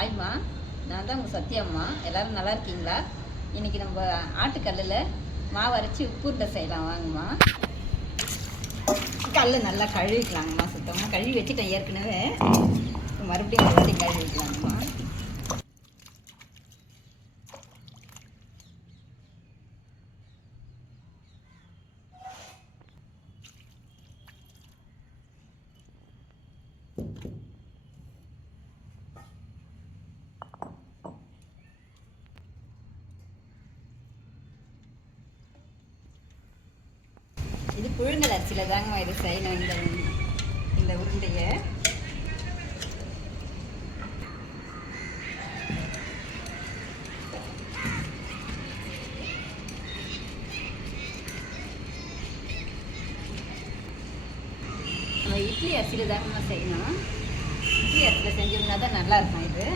ஹாய்மா, நான் தான் உங்கள் சத்யாம்மா. எல்லோரும் நல்லா இருக்கீங்களா? இன்றைக்கி நம்ம ஆட்டுக்கல்லில் மாவு அரைச்சி உப்புருண்டை செய்யலாம் வாங்கம்மா. கல் நல்லா கழுவிக்கலாங்கம்மா. சுத்தமாக கழுவி வச்சுட்டேன் ஏற்கனவே. மறுபடியும் ஒரு வாட்டி கழுவிக்கலாங்கம்மா. இது புழுங்கல் அரிசியில் தாங்கம்மா இது செய்யணும். இந்த உருண்டையை நம்ம இட்லி அரிசியில் தாங்கம்மா செய்யணும். இட்லி அரிசியில் செஞ்சோம்னா தான் நல்லாயிருக்கும். இது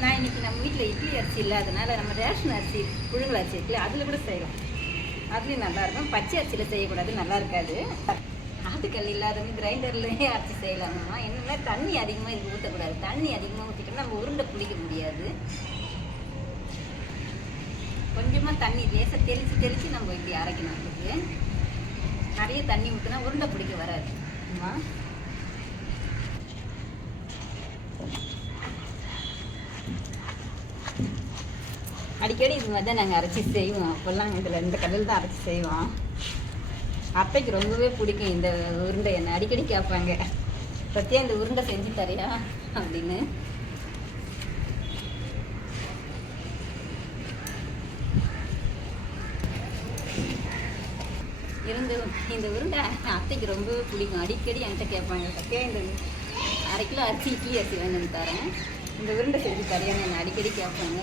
நான் இன்றைக்கி நம்ம வீட்டில் இட்லி அரிசி இல்லாதனால நம்ம ரேஷன் அரிசி புழுங்கல் அரிசி இருக்குல்ல, அதில் கூட செய்யலாம். அதுலேயும் நல்லாயிருக்கும். பச்சை அரிசியில் செய்யக்கூடாது, நல்லா இருக்காது. ஆட்டுக்கல் இல்லாதவங்க கிரைண்டர்லேயே அரைச்சி செய்யலாங்கம்மா. என்னென்னா தண்ணி அதிகமாக இதுக்கு ஊற்றக்கூடாது. தண்ணி அதிகமாக ஊற்றிட்டோம்னா நம்ம உருண்டை புளிக்க முடியாது. கொஞ்சமாக தண்ணி லேசாக தெளித்து நம்ம இப்படி அரைக்கணும். அதுக்கு நிறைய தண்ணி ஊற்றினா உருண்டை பிடிக்க வராது அம்மா. அடிக்கடி இது மாதிரி தான் நாங்கள் அரைச்சி செய்வோம். அப்போல்லாம் இந்த கல்லில் தான் அரைச்சி செய்வோம். அத்தைக்கு ரொம்பவே பிடிக்கும் இந்த உருண்டை. என்ன அடிக்கடி கேட்பாங்க, சத்தியா இந்த உருண்டை செஞ்சு தரியா அப்படின்னு. இந்த உருண்டை அத்தைக்கு ரொம்பவே பிடிக்கும். அடிக்கடி என்கிட்ட கேட்பாங்க, சத்தியா இந்த 1/2 கிலோ அரிசி இட்லி அரிசி வேணும்னு தரேன், இந்த உருண்டை செஞ்சு தரையான்னு என்னை அடிக்கடி கேட்பாங்க.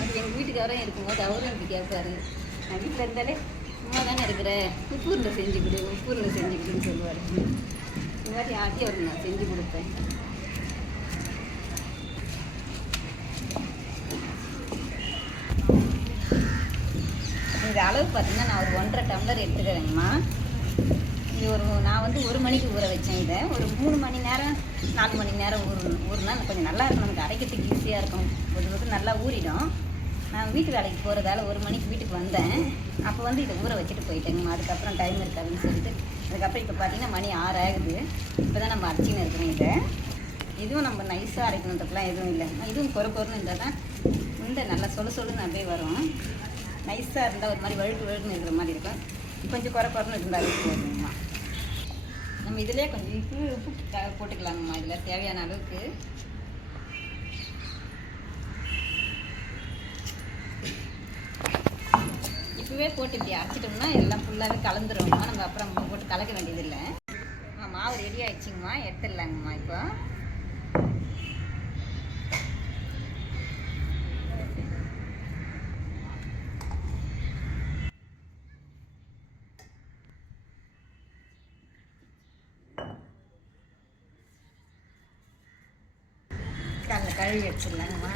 அது எங்கள் வீட்டுக்காரரும் இருக்கும்போது அவரும் இப்படி கேட்பாரு. நான் வீட்டில் இருந்தாலே சும்மா தானே இருக்கிற, உப்பு உருண்டை செஞ்சு கொடு, உப்பு உருண்டை செஞ்சு கொடுன்னு சொல்லுவார். இந்த மாதிரி ஆட்டி அவருக்கு நான் செஞ்சு கொடுப்பேன். இந்த அளவு பார்த்தீங்கன்னா நான் ஒரு 1.5 டம்ளர் எடுத்துக்கிறேங்கம்மா. இது நான் வந்து 1 மணிக்கு ஊற வச்சேன். இதை ஒரு 3 மணி நேரம் 4 மணி நேரம் ஊறுனா கொஞ்சம் நல்லா இருக்கும். நமக்கு அரைக்கிறதுக்கு ஈஸியாக இருக்கும். ஒரு நல்லா ஊறிடும். நான் வீட்டு வேலைக்கு போகிறதால 1 மணிக்கு வீட்டுக்கு வந்தேன். அப்போ வந்து இதை ஊற வச்சுட்டு போயிட்டேங்கம்மா. அதுக்கப்புறம் டைம் இருக்காதுன்னு சொல்லிட்டு அதுக்கப்புறம் இப்போ பார்த்தீங்கன்னா மணி 6 ஆகுது. இப்போ தான் நம்ம அரைச்சின்னு இருக்கிறோம். இதை இதுவும் நம்ம நைஸாக அரைக்கணுன்றதுலாம் எதுவும் இல்லை. இதுவும் பொறுன்னு இருந்தால் தான் உண்டை நல்லா சொல்லுன்னு அப்படியே வரும். நைஸாக இருந்தால் ஒரு மாதிரி வழுக்குன்னு இருக்கிற மாதிரி இருக்கும். கொஞ்சம் குறைன்னு இருந்தால் போதுங்கம்மா. நம்ம இதிலே கொஞ்சம் உப்பு போட்டுக்கலாங்கம்மா. இதில் தேவையான அளவுக்கு. இப்போவே போட்டு இப்படி அரைச்சிட்டோம்னா எல்லாம் ஃபுல்லாகவே கலந்துருவோம்மா. நம்ம அப்புறம் போட்டு கலக்க வேண்டியதில்லை. மாவு ரெடி ஆகிடுச்சிங்கம்மா, எடுத்துடலாங்கம்மா. இப்போ கழுவி வச்சிடலாங்கம்மா.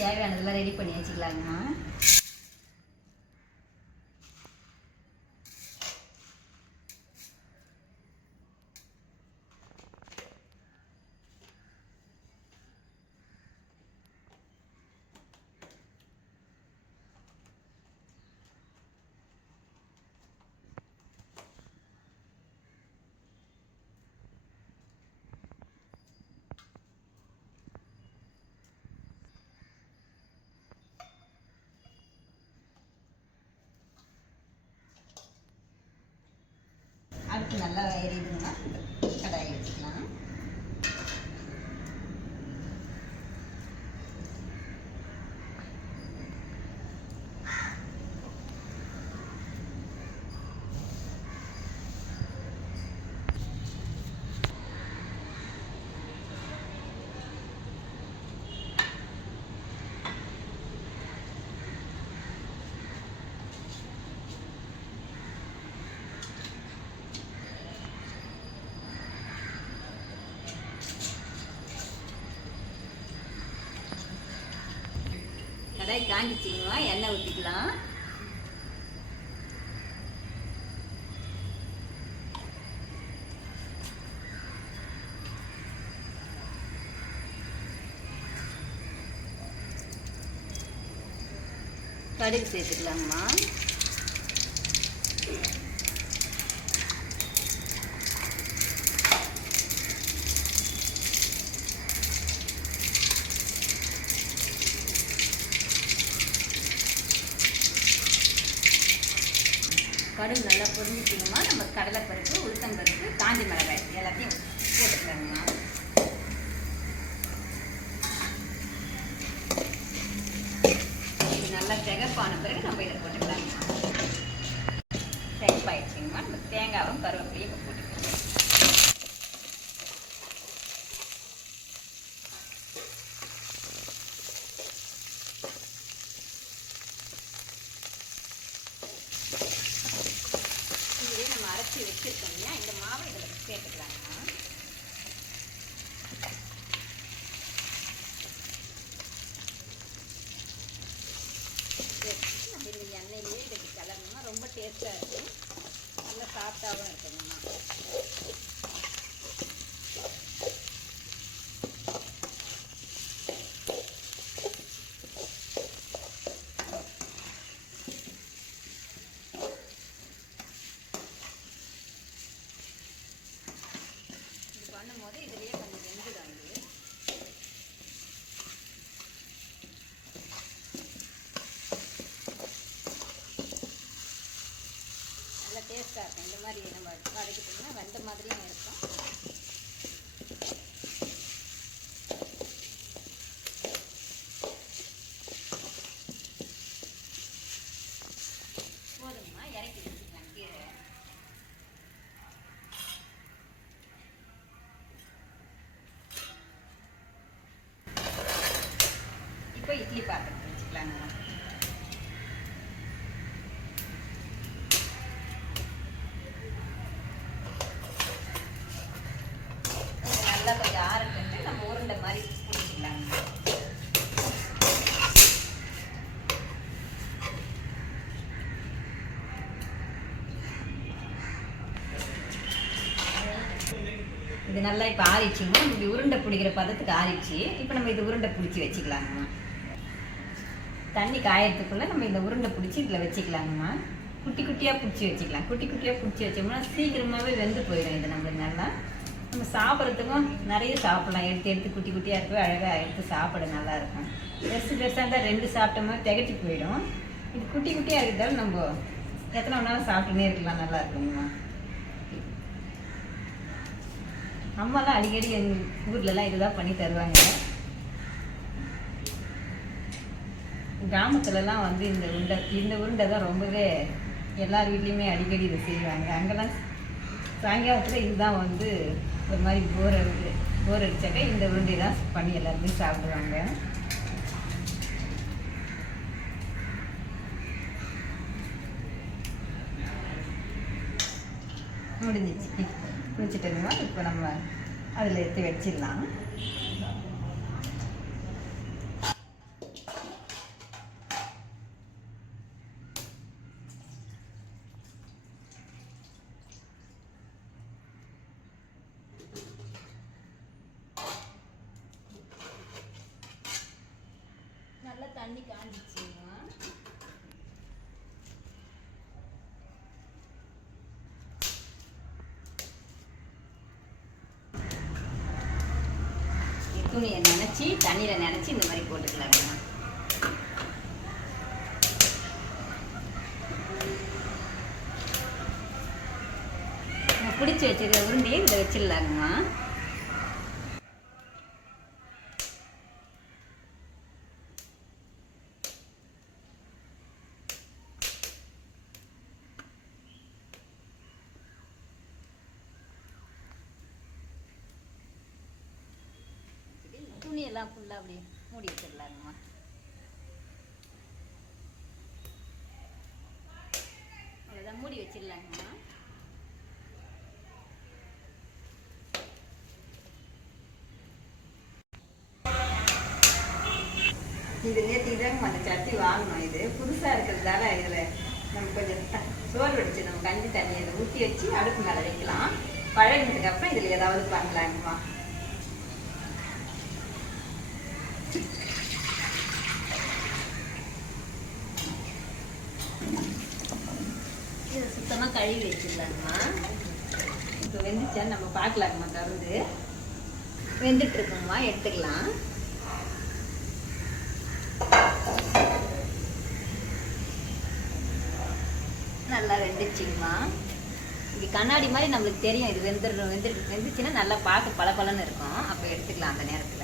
தேவையானதெல்லாம் ரெடி பண்ணி வச்சுக்கலாங்கம்மா. அடுத்து நல்லா எரியுதுன்னா கடாயை வச்சுக்கலாம். கடாய் காஞ்சிச்சிங்கம்மா, எண்ணெய் ஊற்றிக்கலாம். கடுகு சேர்த்துக்கலாங்கம்மா. கடுகு நல்லா பொரிஞ்சிச்சிங்கம்மா, நம்ம கடலைப்பருப்பு, உளுத்தம்பருப்பு, காஞ்சி மிளகாய் எல்லாத்தையும் போட்டுக்கலாங்கம்மா. இது நல்லா திகப்பான பிறகு நம்ம இதை போட்டுக்கலாங்கம்மா. திகப்பாயிடுச்சிங்கம்மா, நம்ம தேங்காயும் கருவேப்பிலையும் இப்போ போட்டுக்கலாம். நம்ம அரைச்சி வச்சிருக்கோம்னா இந்த மாவை இதில் சேர்த்துக்கலாங்கம்மா. நம்ம இந்த எண்ணெயிலேயே இதுக்கு கலரணும்னா ரொம்ப டேஸ்ட்டாக இருக்கும், நல்லா சாஃப்டாகவும் இருக்குங்கம்மா. பண்ணும்போது இதுலேயே கொஞ்சம் வெந்துடும். இது நல்லா டேஸ்ட்டாக இருக்கும். இந்த மாதிரி நம்ம வதக்கிட்டோம்னா வெந்த மாதிரியும் இருக்கும். போதுங்கம்மா, இறக்கி வச்சுக்கலாம் கீரை. இப்போ இட்லி பாத்திரத்தை வச்சுக்கலாங்கம்மா. நல்லா கொஞ்சம் ஆறட்டு நம்ம உருண்டை மாதிரி பிடிச்சிக்கலாங்க. இது நல்லா இப்போ ஆறிடுச்சுங்கம்மா. இப்படி உருண்டை பிடிக்கிற பதத்துக்கு ஆறிடுச்சு. இப்போ நம்ம இது உருண்டை பிடிச்சி வச்சுக்கலாங்கம்மா. தண்ணி காயறதுக்குள்ளே நம்ம இந்த உருண்டை பிடிச்சி இதில் வச்சுக்கலாங்கம்மா. குட்டி குட்டியாக பிடிச்சி வச்சுக்கலாம். குட்டி குட்டியாக பிடிச்சி வச்சோம்னா சீக்கிரமாகவே வெந்து போயிடும். இது நம்மளுக்கு நல்லா நம்ம சாப்பிட்றதுக்கும் நிறைய சாப்பிட்லாம். எடுத்து எடுத்து குட்டி குட்டியாக இருக்கவே அழகாக எடுத்து சாப்பிட நல்லாயிருக்கும். பெருசு பெருசாக இருந்தால் 2 சாப்பிட்டோம்னா திகட்டி போயிடும். இது குட்டி குட்டியாக இருக்கிறதால நம்ம எத்தனை வேணாலும் சாப்பிட்டுனே இருக்கலாம், நல்லா இருக்குங்கம்மா. அம்மாலாம் அடிக்கடி எங்கள் ஊர்லலாம் இதுதான் பண்ணி தருவாங்க. கிராமத்துலலாம் வந்து இந்த உருண்டை தான் ரொம்பவே எல்லார் வீட்லேயுமே அடிக்கடி இதை செய்வாங்க. அங்கெல்லாம் சாயங்காலத்தில் இதுதான் வந்து ஒரு மாதிரி போர் அடிச்சாக்க இந்த உருண்டை தான் பண்ணி எல்லாருமே சாப்பிடுவாங்க. முடிஞ்சிச்சு, குளிச்சுட்டோம்னா இப்போ நம்ம அதில் எடுத்து வச்சிடலாம். நல்லா தண்ணி காஞ்சிச்சுங்க. துணியை நினச்சி தண்ணியில் நினச்சி இந்த மாதிரி போட்டுக்கலாங்க. பிடிச்சி வச்சிருக்க உருண்டையை இதில் வச்சிடலாங்கம்மா. துணியெல்லாம் ஃபுல்லாக அப்படியே மூடி வச்சிடலாங்கம்மா. அவ்வளோதான், மூடி வச்சிடலாங்கம்மா. இது நேற்று தாங்க அந்த சட்டி வாங்கணும். இது புதுசாக இருக்கிறதால இதில் நம்ம கொஞ்சம் சோறு வடிச்சு நம்ம கஞ்சி தண்ணி இதை ஊற்றி வச்சு அடுப்பு மேலே வைக்கலாம். பழகினதுக்கு அப்புறம் இதில் ஏதாவது பண்ணலாங்கம்மா. இதை சுத்தமாக கழுவி வச்சுக்கலாங்கம்மா. இப்போ வெந்துச்சான்னு நம்ம பார்க்கலாங்கம்மா. திறந்து வெந்துட்டு இருக்கோங்கம்மா, எடுத்துக்கலாம். நல்லா வெந்துச்சுங்கம்மா. இது கண்ணாடி மாதிரி நம்மளுக்கு தெரியும். இது வெந்துச்சுன்னா நல்லா பார்க்க பளபளன்னு இருக்கும். அப்போ எடுத்துக்கலாம் அந்த நேரத்தில்.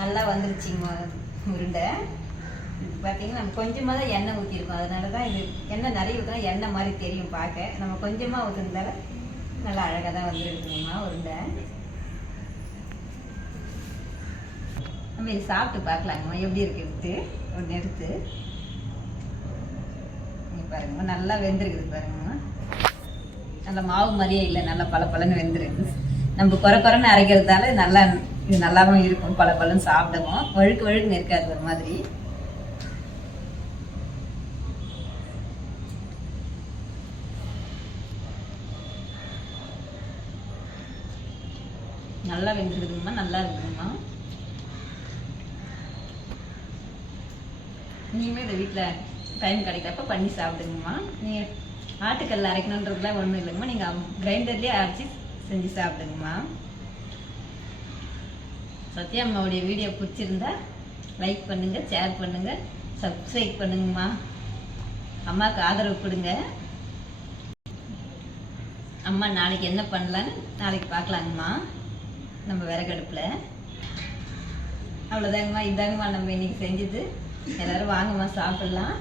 நல்லா வந்துருச்சுங்க உருண்டை. பார்த்தீங்கன்னா நம்ம கொஞ்சமாக தான் எண்ணெய் ஊற்றிருக்கோம். அதனால தான் இது எண்ணெய் நிறைய ஊற்றினா எண்ணெய் மாதிரி தெரியும் பார்க்க. நம்ம கொஞ்சமாக ஊற்றுனதால நல்லா அழகாக தான் வந்துருக்குங்கம்மா உருண்டை. நம்ம இது சாப்பிட்டு பார்க்கலாங்கம்மா எப்படி இருக்குன்ட்டு. ஒன்று எடுத்து பாருங்கம்மா, நல்லா வெந்திருக்குது பாருங்கம்மா. நல்லா மாவு மாதிரியே இல்லை, நல்லா பளபளன்னு வெந்துருக்கு. நம்ம குறைன்னு அரைக்கிறதால நல்லா இது நல்லாவும் இருக்கும். பளபளன்னு சாப்பிடுவோம். வழுக்குன்னு இருக்காது ஒரு மாதிரி. நல்லா வெந்துருக்குதுங்கம்மா, நல்லா இருக்குதுங்கம்மா. நீங்களும் இதை வீட்டில் டைம் கிடைக்கிறப்ப பண்ணி சாப்பிடுங்கம்மா. நீங்கள் ஆட்டுக்கல்ல அரைக்கணுன்றதுலாம் ஒன்றும் இல்லைங்கம்மா. நீங்கள் கிரைண்டர்லேயே அரைச்சி செஞ்சு சாப்பிடுங்கம்மா. சத்யா அம்மாவுடைய வீடியோ பிடிச்சிருந்தா லைக் பண்ணுங்கள், ஷேர் பண்ணுங்கள், சப்ஸ்கிரைப் பண்ணுங்கம்மா. அம்மாவுக்கு ஆதரவு கொடுங்க. அம்மா நாளைக்கு என்ன பண்ணலான்னு நாளைக்கு பார்க்கலாங்கம்மா நம்ம விறகடுப்பில். அவ்வளோதாங்கம்மா, இதாங்கம்மா நம்ம இன்னைக்கு செஞ்சது. எல்லோரும் வாங்கம்மா சாப்பிட்லாம்.